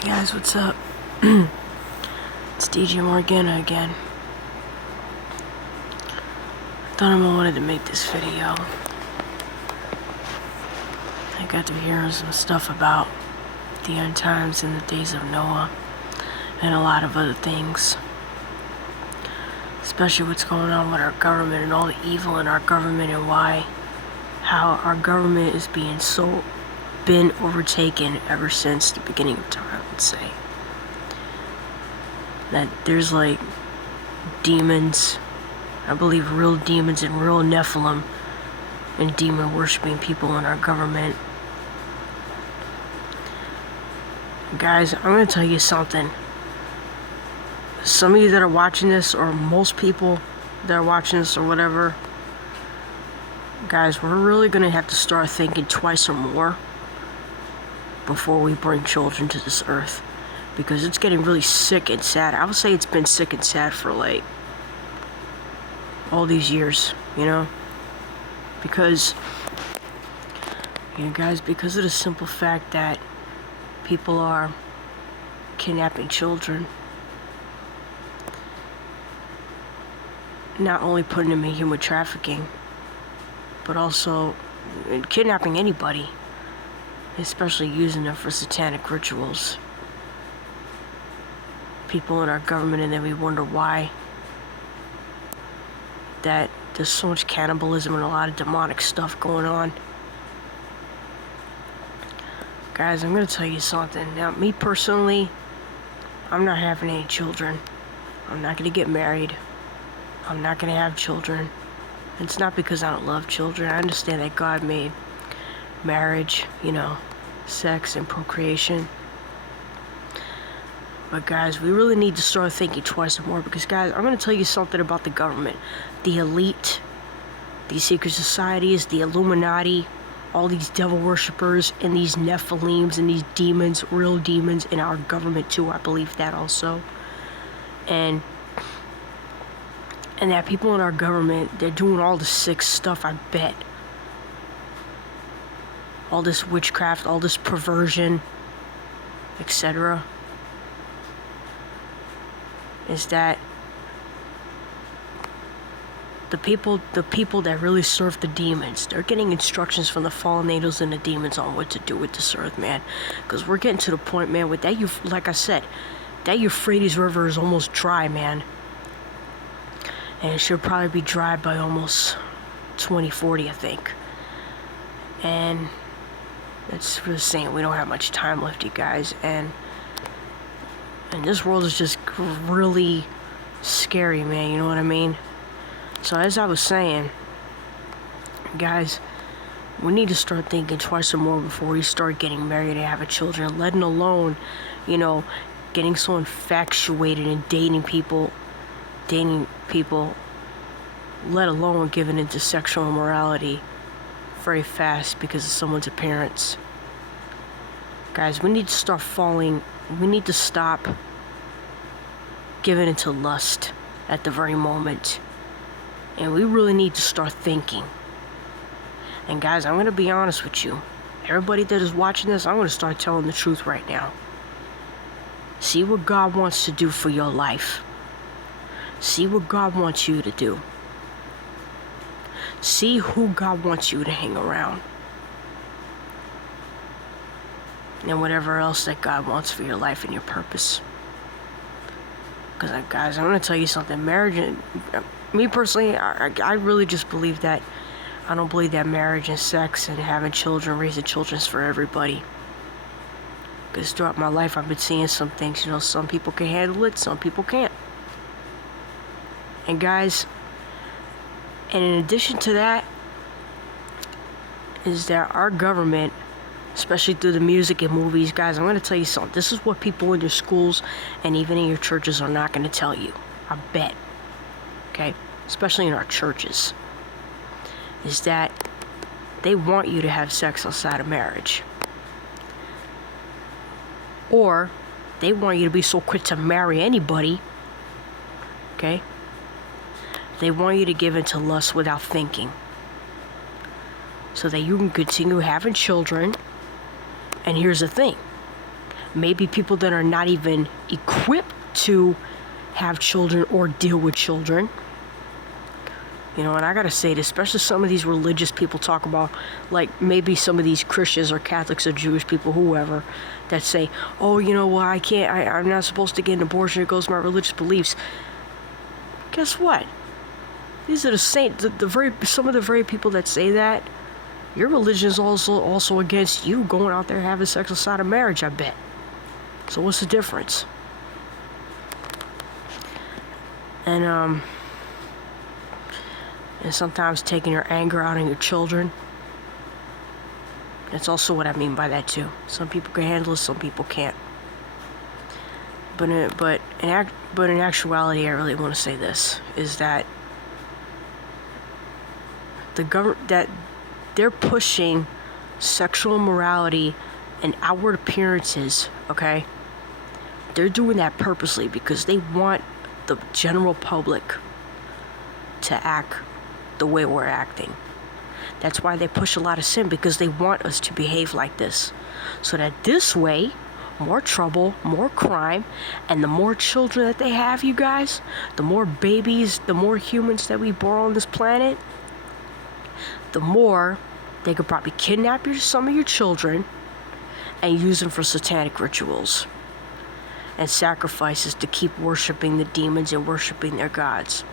Hey guys, what's up? It's DJ Morgana again. Thought I wanted to make this video. I got to hear some stuff about the end times and the days of Noah and a lot of other things. Especially what's going on with our government and all the evil in our government and how our government is been overtaken ever since the beginning of time, I would say. That there's like demons, I believe real demons and real Nephilim and demon worshipping people in our government. Guys, I'm gonna tell you something. Some of you that are watching this, or most people that are watching this or whatever, guys, we're really gonna have to start thinking twice or more before we bring children to this earth, because it's getting really sick and sad. I would say it's been sick and sad for like all these years, because guys, because of the simple fact that people are kidnapping children, not only putting them in human trafficking, but also kidnapping anybody, especially using them for satanic rituals. People in our government, and then we wonder why that there's so much cannibalism and a lot of demonic stuff going on. Guys, I'm gonna tell you something. Now, me personally, I'm not having any children. I'm not gonna get married. I'm not gonna have children. It's not because I don't love children. I understand that God made marriage, sex and procreation. But guys, we really need to start thinking twice or more, because guys, I'm going to tell you something about the government. The elite, these secret societies, the Illuminati, all these devil worshippers and these Nephilims and these demons, real demons in our government too. I believe that also. And that people in our government, they're doing all the sick stuff, I bet. All this witchcraft, all this perversion, etc. Is that the people that really serve the demons, they're getting instructions from the fallen angels and the demons on what to do with this earth, man. Because we're getting to the point, man, with that, like I said, that Euphrates River is almost dry, man. And it should probably be dry by almost 2040, I think. And that's really saying we don't have much time left, you guys. And this world is just really scary, man, you know what I mean? So as I was saying, guys, we need to start thinking twice or more before we start getting married and having children, letting alone, getting so infatuated and dating people, let alone giving into sexual immorality very fast because of someone's appearance. Guys, we need to stop giving into lust at the very moment. And we really need to start thinking. And guys, I'm going to be honest with you. Everybody that is watching this, I'm going to start telling the truth right now. See what God wants to do for your life. See what God wants you to do. See who God wants you to hang around. And whatever else that God wants for your life and your purpose. Because, guys, I'm going to tell you something. Marriage, me personally, I really just believe that, I don't believe that marriage and sex and having children, raising children is for everybody. Because throughout my life, I've been seeing some things, some people can handle it, some people can't. And guys, and in addition to that, is that our government, especially through the music and movies, guys, I'm going to tell you something. This is what people in your schools and even in your churches are not going to tell you. I bet. Okay? Especially in our churches. Is that they want you to have sex outside of marriage. Or they want you to be so quick to marry anybody. Okay? They want you to give into lust without thinking. So that you can continue having children. And here's the thing. maybe people that are not even equipped to have children or deal with children. You know, and I gotta say this, especially some of these religious people talk about, like maybe some of these Christians or Catholics or Jewish people, whoever, that say, oh, you know, well, I'm not supposed to get an abortion, it goes to my religious beliefs. Guess what? These are some of the very people that say that, your religion is also against you going out there having sex outside of marriage, I bet. So what's the difference? And sometimes taking your anger out on your children. That's also what I mean by that too. Some people can handle it, some people can't. But in actuality, I really want to say this: is that that they're pushing sexual morality and outward appearances. Okay, they're doing that purposely because they want the general public to act the way we're acting. That's why they push a lot of sin, because they want us to behave like this, so that this way, more trouble, more crime, and the more children that they have, you guys, the more babies, the more humans that we born on this planet, the more they could probably kidnap some of your children and use them for satanic rituals and sacrifices to keep worshiping the demons and worshiping their gods,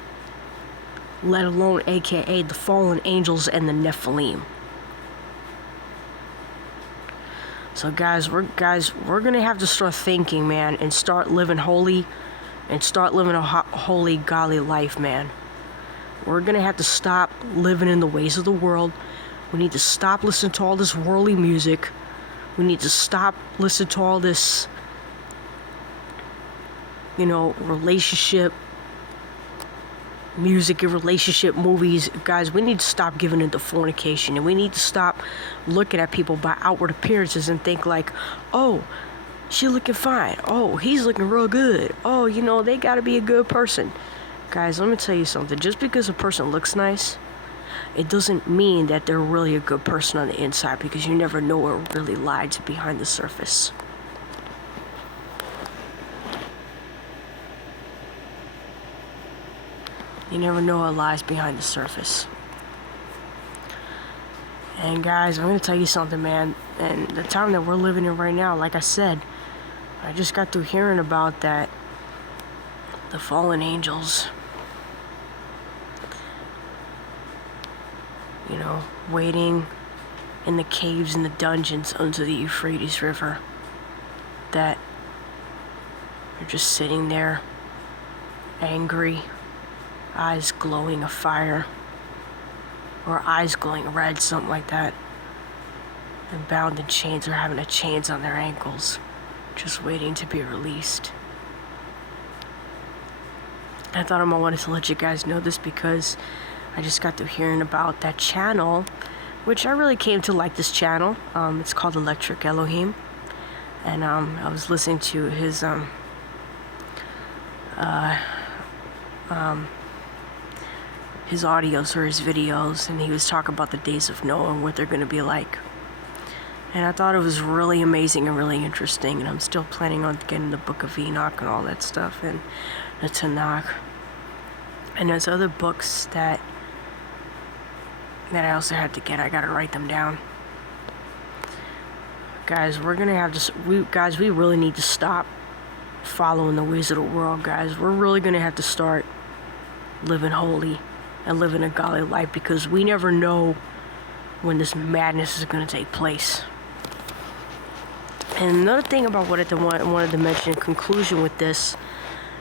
let alone aka the fallen angels and the Nephilim. So guys, we're gonna have to start thinking, man, and start living holy, and start living a holy, godly life, man. We're gonna have to stop living in the ways of the world. We need to stop listening to all this worldly music. We need to stop listening to all this, you know, relationship music and relationship movies. Guys, we need to stop giving into fornication, and we need to stop looking at people by outward appearances and think like, oh, she looking fine, oh, he's looking real good, oh, you know, they gotta be a good person. Guys, let me tell you something. Just because a person looks nice, it doesn't mean that they're really a good person on the inside, because you never know what really lies behind the surface. You never know what lies behind the surface. And guys, I'm going to tell you something, man. And the time that we're living in right now, like I said, I just got through hearing about that. The fallen angels, you know, waiting in the caves and the dungeons under the Euphrates River. That are just sitting there, angry, eyes glowing a fire, or eyes glowing red, something like that, and bound in chains, or having chains on their ankles, just waiting to be released. I thought I wanted to let you guys know this, because I just got through hearing about that channel, which I really came to like this channel. It's called Electric Elohim, and I was listening to his audios or his videos, and he was talking about the days of Noah and what they're going to be like. And I thought it was really amazing and really interesting, and I'm still planning on getting the Book of Enoch and all that stuff, and the Tanakh. And there's other books that I also had to get. I gotta write them down. Guys, we're gonna have to, we really need to stop following the ways of the world, guys. We're really gonna have to start living holy and living a godly life, because we never know when this madness is going to take place. And another thing about what I wanted to mention in conclusion with this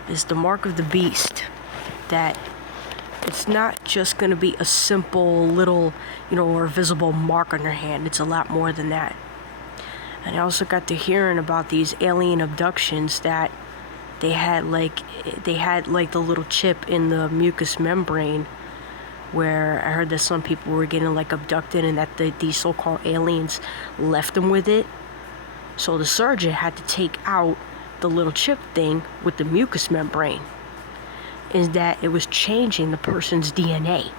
is the mark of the beast. That it's not just going to be a simple little, you know, or visible mark on your hand. It's a lot more than that. And I also got to hearing about these alien abductions that they had like the little chip in the mucous membrane, where I heard that some people were getting like abducted, and that these so-called aliens left them with it. So the surgeon had to take out the little chip thing with the mucous membrane, is that it was changing the person's DNA.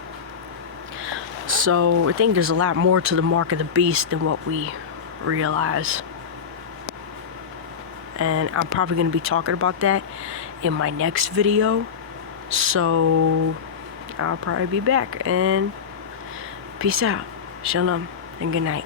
So I think there's a lot more to the mark of the beast than what we realize. and I'm probably going to be talking about that in my next video. So I'll probably be back, and peace out, shalom, and good night.